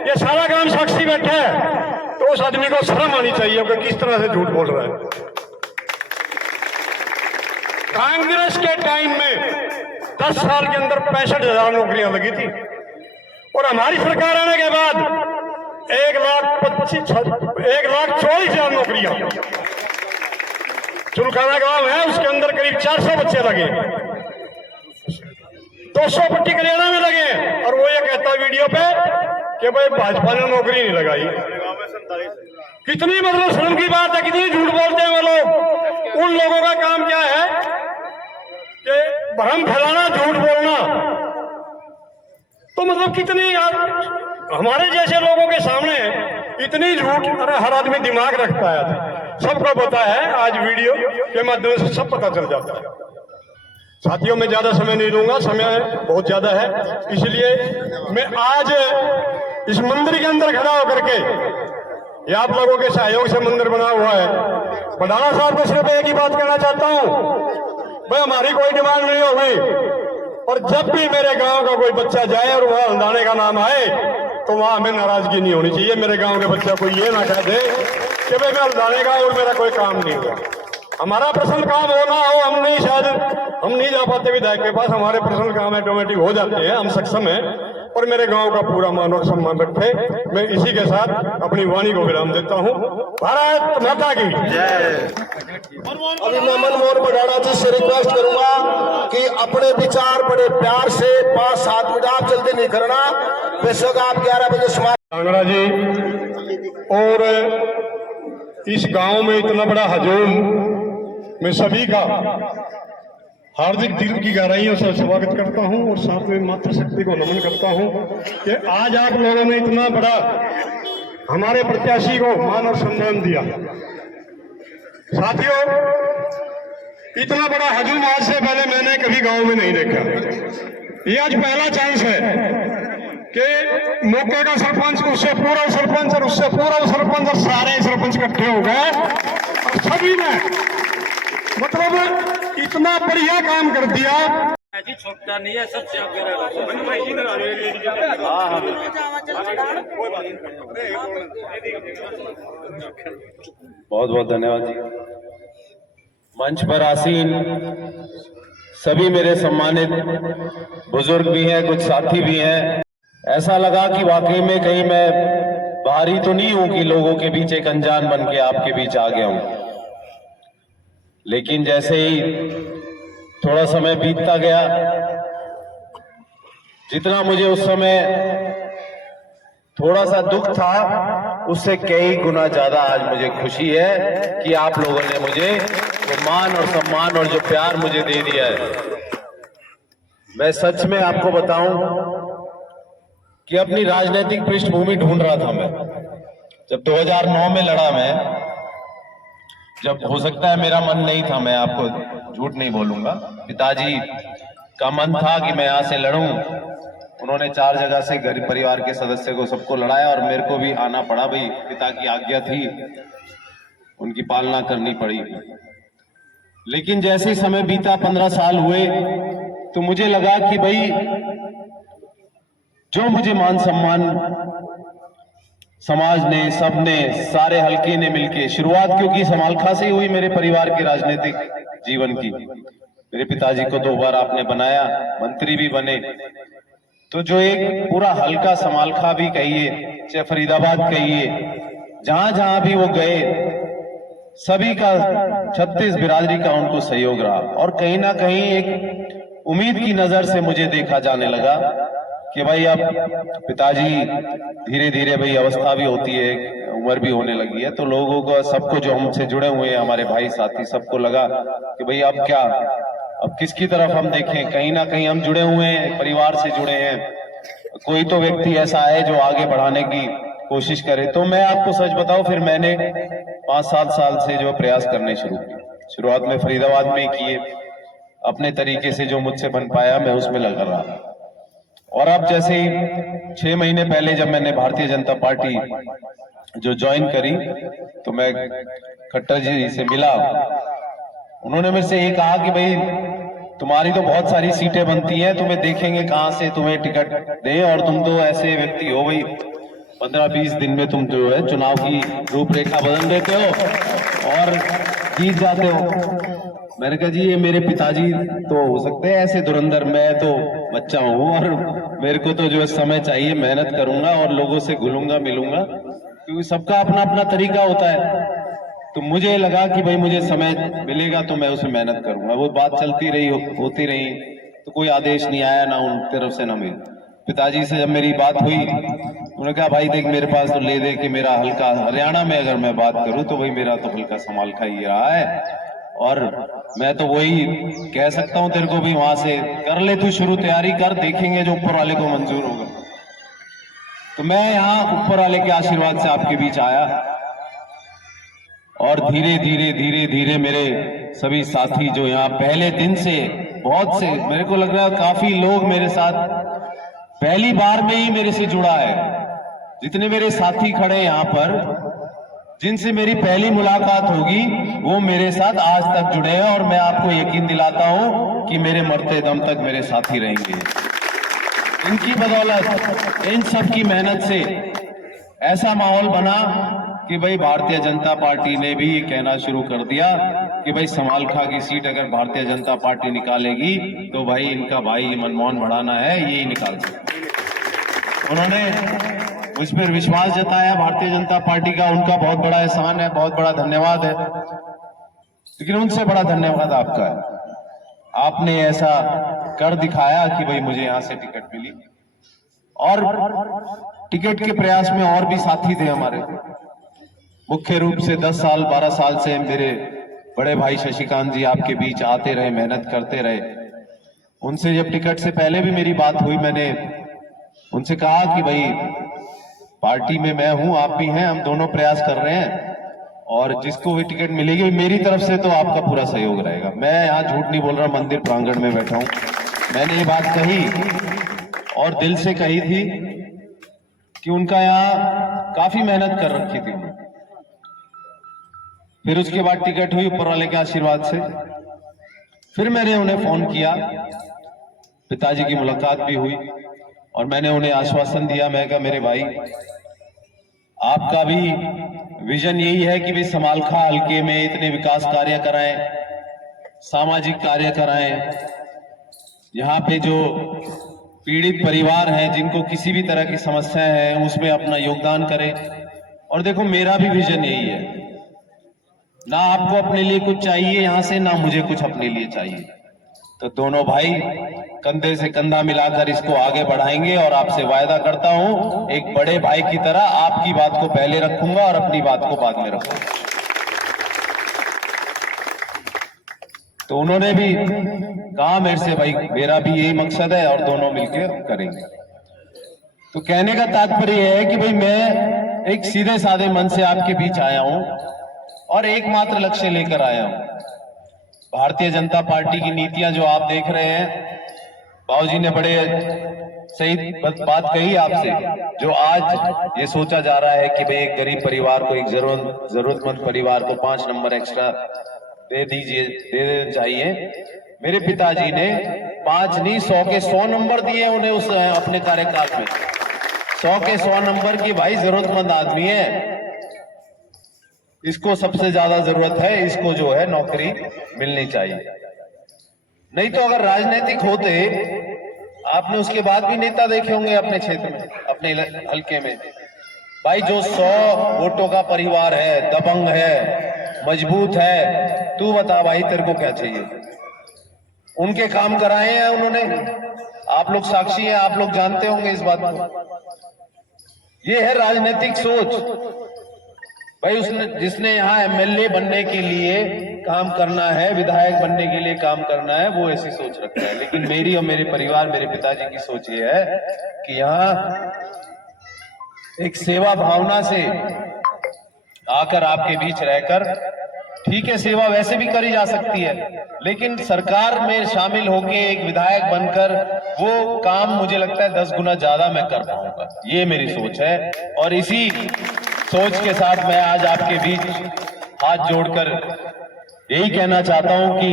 ये सारा काम साक्षी बैठा है, तो उस आदमी को शर्म आनी चाहिए कि किस तरह से झूठ बोल रहा है। कांग्रेस के टाइम में 10 साल के अंदर 65,000 नौकरियां लगी थी, और हमारी सरकार आने के बाद 1,40,000 नौकरियां। चुलखाना गांव है, उसके अंदर करीब 400 बच्चे लगे, 200 पट्टी कल्याणा में लगे, और वो ये कहता वीडियो पे कि भाई भाजपा ने नौकरी नहीं लगाई। कितनी मतलब शर्म की बात है, कितनी झूठ बोलते हैं वो लोग। उन लोगों का काम क्या है कि भ्रम फैलाना, झूठ बोलना। तो मतलब कितनी हमारे जैसे लोगों के सामने इतनी झूठ। अरे हर आदमी दिमाग रखता है, सबको पता है, आज वीडियो के माध्यम से सब पता चल जाता है। साथियों, मैं ज्यादा समय नहीं लूंगा, समय बहुत ज्यादा है, इसलिए मैं आज इस मंदिर के अंदर खड़ा होकर के, ये आप लोगों के सहयोग से मंदिर बना हुआ है, बडाला साहब को सिर्फ एक ही बात कहना चाहता हूं, भाई हमारी कोई डिमांड नहीं होगी, और जब भी मेरे गांव का कोई बच्चा जाए और वहां हल्दाने का नाम आए तो वहां हमें नाराजगी नहीं होनी चाहिए। मेरे गांव के बच्चा कोई ये ना कह दे कि भाई मैं हल्दाने का और मेरा कोई काम नहीं हुआ। हमारा पर्सनल काम हो ना हो, हम नहीं जा पाते विधायक के पास, हमारे पर्सनल काम ऑटोमेटिक हो जाते हैं, हम सक्षम हैं, और मेरे गांव का पूरा मान और सम्मान रखे। मैं इसी के साथ अपनी वाणी को विराम देता हूं। भारत माता की जय। अभी मैं मनमोहन बडाड़ा जी से रिक्वेस्ट करूंगा कि अपने विचार बड़े प्यार से 5-7 मिनट, आप जल्दी नहीं करना, बेशक आप 11 बजे समाप्त। कांगड़ा जी, और इस गांव में इतना बड़ा हजूम, मैं सभी का हार्दिक दिल की गहराइयों से स्वागत करता हूं, और साथ में मातृशक्ति को नमन करता हूं कि आज आप लोगों ने इतना बड़ा हमारे प्रत्याशी को मान और सम्मान दिया। साथियों, इतना बड़ा हजूम आज से पहले मैंने कभी गांव में नहीं देखा। ये आज पहला चांस है कि मौके का सरपंच, उससे पूर्व सरपंच और उससे पूर्व सरपंच और सारे सरपंच इकट्ठे हो गए, और सभी ने मतलब इतना बढ़िया काम कर दिया। छोटा नहीं है, सबसे आगे बहुत बहुत धन्यवाद जी। मंच पर आसीन सभी मेरे सम्मानित बुजुर्ग भी हैं, कुछ साथी भी हैं। ऐसा लगा कि वाकई में कहीं मैं बाहरी तो नहीं हूं कि लोगों के बीच एक अनजान बन के आपके बीच आ गया हूं, लेकिन जैसे ही थोड़ा समय बीतता गया, जितना मुझे उस समय थोड़ा सा दुख था, उससे कई गुना ज्यादा आज मुझे खुशी है कि आप लोगों ने मुझे वो मान और सम्मान और जो प्यार मुझे दे दिया है। मैं सच में आपको बताऊं कि अपनी राजनीतिक पृष्ठभूमि ढूंढ रहा था मैं। जब 2009 में लड़ा मैं, जब हो सकता है मेरा मन नहीं था, मैं आपको झूठ नहीं बोलूंगा, पिताजी का मन था कि मैं यहां से लड़ूं। उन्होंने 4 जगह से गरीब परिवार के सदस्य को सबको लड़ाया, और मेरे को भी आना पड़ा, भाई पिता की आज्ञा थी, उनकी पालना करनी पड़ी। लेकिन जैसे ही समय बीता, 15 साल हुए, तो मुझे लगा कि भाई जो मुझे मान सम्मान समाज ने, सबने, सारे हल्के ने मिलके, शुरुआत क्योंकि समालखा से ही हुई मेरे परिवार के राजनीतिक जीवन की। मेरे पिताजी को 2 बार आपने बनाया, मंत्री भी बने, तो जो एक पूरा हल्का समालखा भी कहिए, चाहे फरीदाबाद कहिए, जहां जहां भी वो गए, सभी का 36 बिरादरी का उनको सहयोग रहा, और कहीं ना कहीं एक उम्मीद की नजर से मुझे देखा जाने लगा कि भाई अब पिताजी धीरे धीरे, भाई अवस्था भी होती है, उम्र भी होने लगी है, तो लोगों को, सबको जो हमसे जुड़े हुए हैं, हमारे भाई साथी, सबको लगा कि भाई अब क्या, अब किसकी तरफ हम देखें। कहीं ना कहीं हम जुड़े हुए हैं, परिवार से जुड़े हैं, कोई तो व्यक्ति ऐसा है जो आगे बढ़ाने की कोशिश करे। तो मैं आपको सच बताऊं, फिर मैंने 5-7 साल से जो प्रयास करने शुरू किए। शुरुआत में फरीदाबाद में किए, अपने तरीके से जो मुझसे बन पाया मैं उसमें लगा रहा। और अब जैसे ही 6 महीने पहले जब मैंने भारतीय जनता पार्टी जो ज्वाइन करी, तो मैं खट्टर जी से मिला, उन्होंने मेरे से ये कहा कि भाई तुम्हारी तो बहुत सारी सीटें बनती हैं, तुम्हें देखेंगे कहां से तुम्हें टिकट दें, और तुम तो ऐसे व्यक्ति हो भाई 15-20 दिन में तुम जो है चुनाव की रूपरेखा बदल देते हो और जीत जाते हो। मैंने कहा जी ये मेरे पिताजी तो हो सकते हैं ऐसे धुरंधर, मैं तो बच्चा हूँ और मेरे को तो जो है समय चाहिए, मेहनत करूंगा और लोगों से घुलूंगा मिलूंगा, क्योंकि सबका अपना अपना तरीका होता है। तो मुझे लगा कि भाई मुझे समय मिलेगा तो मैं उसमें मेहनत करूंगा। वो बात चलती रही, होती रही, तो कोई आदेश नहीं आया, ना उन तरफ से ना मेरे पिताजी से। जब मेरी बात हुई उन्होंने कहा भाई देख मेरे पास तो ले दे कि मेरा हल्का हरियाणा में अगर मैं बात करूं तो भाई मेरा तो हल्का समालखा ही रहा है, और मैं तो वही कह सकता हूं तेरे को भी वहां से कर ले, तू शुरू तैयारी कर, देखेंगे जो ऊपर वाले को मंजूर होगा। तो मैं यहाँ ऊपर वाले के आशीर्वाद से आपके बीच आया और धीरे धीरे धीरे धीरे मेरे सभी साथी जो यहाँ पहले दिन से बहुत से, मेरे को लग रहा है काफी लोग मेरे साथ पहली बार में ही मेरे से जुड़ा है। जितने मेरे साथी खड़े यहाँ पर, जिनसे मेरी पहली मुलाकात होगी वो मेरे साथ आज तक जुड़े हैं, और मैं आपको यकीन दिलाता हूं कि मेरे मरते दम तक मेरे साथी रहेंगे। इनकी बदौलत, इन सब की मेहनत से ऐसा माहौल बना कि भाई भारतीय जनता पार्टी ने भी ये कहना शुरू कर दिया कि भाई समालखा की सीट अगर भारतीय जनता पार्टी निकालेगी तो भाई इनका भाई मनमोहन भड़ाना है, ये ही निकाल सकते। उन्होंने मुझ पर विश्वास जताया भारतीय जनता पार्टी का, उनका बहुत बड़ा एहसान है, बहुत बड़ा धन्यवाद है। लेकिन उनसे बड़ा धन्यवाद आपका है, आपने ऐसा कर दिखाया कि भाई मुझे यहां से टिकट मिली, और टिकट के प्रयास में और भी साथी थे हमारे। मुख्य रूप से 10 साल 12 साल से मेरे बड़े भाई शशिकांत जी आपके बीच आते रहे, मेहनत करते रहे। उनसे जब टिकट से पहले भी मेरी बात हुई, मैंने उनसे कहा कि भाई पार्टी में मैं हूं, आप भी हैं, हम दोनों प्रयास कर रहे हैं, और जिसको भी टिकट मिलेगी मेरी तरफ से तो आपका पूरा सहयोग रहेगा। मैं यहाँ झूठ नहीं बोल रहा, मंदिर प्रांगण में बैठा हूं, मैंने ये बात कही और दिल से कही थी कि उनका यहाँ काफी मेहनत कर रखी थी। फिर उसके बाद टिकट हुई ऊपर वाले के आशीर्वाद से। फिर मैंने उन्हें फोन किया, पिताजी की मुलाकात भी हुई, और मैंने उन्हें आश्वासन दिया, मैं कहा मेरे भाई आपका भी विजन यही है कि भाई समालखा हल्के में इतने विकास कार्य कराएं, सामाजिक कार्य कराएं, यहाँ पे जो पीड़ित परिवार हैं जिनको किसी भी तरह की समस्याएं हैं उसमें अपना योगदान करें। और देखो मेरा भी विजन यही है, ना आपको अपने लिए कुछ चाहिए यहाँ से, ना मुझे कुछ अपने लिए चाहिए। तो दोनों भाई कंधे से कंधा मिलाकर इसको आगे बढ़ाएंगे, और आपसे वायदा करता हूं एक बड़े भाई की तरह आपकी बात को पहले रखूंगा और अपनी बात को बाद में रखूंगा। तो उन्होंने भी कहा मेरे से भाई मेरा भी यही मकसद है, और दोनों मिलकर करेंगे। तो कहने का तात्पर्य है कि भाई मैं एक सीधे साधे मन से आपके बीच आया हूं और एकमात्र लक्ष्य लेकर आया हूं। भारतीय जनता पार्टी की नीतियां जो आप देख रहे हैं, बाबूजी ने बड़े सही बात कही आपसे, जो आज ये सोचा जा रहा है कि भाई एक गरीब परिवार को, एक जरूरतमंद परिवार को 5 नंबर एक्स्ट्रा दे दीजिए, दे देना चाहिए। मेरे पिताजी ने 5 नहीं 100 के 100 नंबर दिए उन्हें उस अपने कार्यकाल में। 100 के 100 नंबर की भाई जरूरतमंद आदमी है, इसको सबसे ज्यादा जरूरत है, इसको जो है नौकरी मिलनी चाहिए। नहीं तो अगर राजनीतिक होते, आपने उसके बाद भी नेता देखे होंगे अपने क्षेत्र में, अपने हल्के में, भाई जो 100 वोटों का परिवार है, दबंग है, मजबूत है, तू बता भाई तेरे को क्या चाहिए। उनके काम कराए हैं उन्होंने, आप लोग साक्षी हैं, आप लोग जानते होंगे इस बात को। ये है राजनीतिक सोच। भाई उसने, जिसने यहाँ एमएलए बनने के लिए काम करना है, विधायक बनने के लिए काम करना है, वो ऐसी सोच रखता है। लेकिन मेरी और मेरे परिवार, मेरे पिताजी की सोच ये है कि यहाँ एक सेवा भावना से आकर आपके बीच रहकर, ठीक है सेवा वैसे भी करी जा सकती है, लेकिन सरकार में शामिल होके एक विधायक बनकर वो काम मुझे लगता है 10 गुना ज्यादा मैं कर पाऊंगा। ये मेरी सोच है, और इसी सोच के साथ मैं आज आपके बीच हाथ जोड़कर यही कहना चाहता हूं कि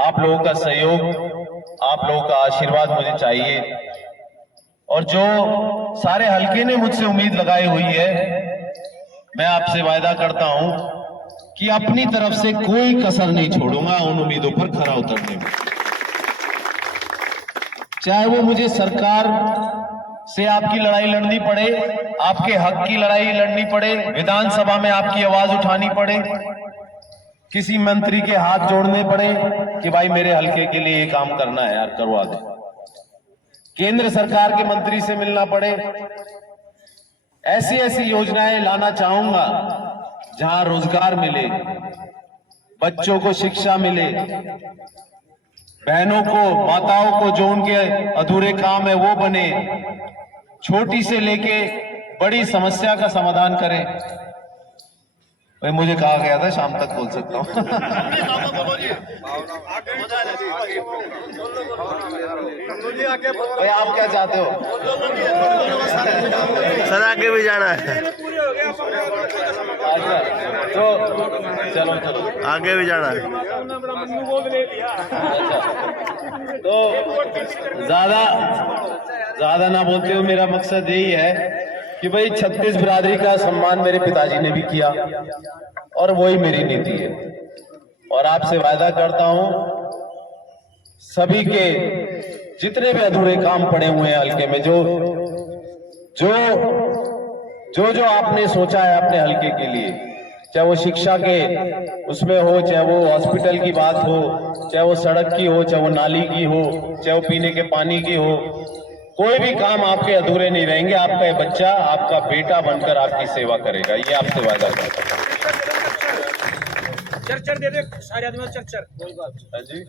आप लोगों का सहयोग, आप लोगों का आशीर्वाद मुझे चाहिए। और जो सारे हलके ने मुझसे उम्मीद लगाई हुई है, मैं आपसे वायदा करता हूं कि अपनी तरफ से कोई कसर नहीं छोड़ूंगा उन उम्मीदों पर खरा उतरने में। चाहे वो मुझे सरकार से आपकी लड़ाई लड़नी पड़े, आपके हक की लड़ाई लड़नी पड़े, विधानसभा में आपकी आवाज उठानी पड़े, किसी मंत्री के हाथ जोड़ने पड़े कि भाई मेरे हलके के लिए ये काम करना है यार, करवा दे, केंद्र सरकार के मंत्री से मिलना पड़े, ऐसी ऐसी योजनाएं लाना चाहूंगा जहां रोजगार मिले, बच्चों को शिक्षा मिले, बहनों को, माताओं को जो उनके अधूरे काम है वो बने, छोटी से लेके बड़ी समस्या का समाधान करें। भाई मुझे कहा गया था शाम तक बोल सकता हूं। भाई आप क्या चाहते हो? सर आगे भी जाना है, अच्छा तो चलो चलो आगे भी जाना है। तो ज्यादा ना बोलते हुए मेरा मकसद यही है कि भाई 36 बिरादरी का सम्मान मेरे पिताजी ने भी किया और वही मेरी नीति है। और आपसे वायदा करता हूं सभी के जितने भी अधूरे काम पड़े हुए हैं हल्के में, जो आपने सोचा है अपने हल्के के लिए, चाहे वो शिक्षा के उसमें हो, चाहे वो हॉस्पिटल की बात हो, चाहे वो सड़क की हो, चाहे वो नाली की हो, चाहे वो पीने के पानी की हो, कोई भी काम आपके अधूरे नहीं रहेंगे। आपका ये बच्चा आपका बेटा बनकर आपकी सेवा करेगा, ये आपसे वादा करता हूं। चर्चर दे दे सारे आदमी चर्चर कोई बात जी।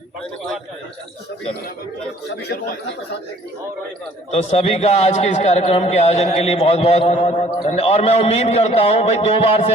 तो सभी का आज के इस कार्यक्रम के आयोजन के लिए बहुत बहुत धन्यवाद। और मैं उम्मीद करता हूं भाई 2 बार से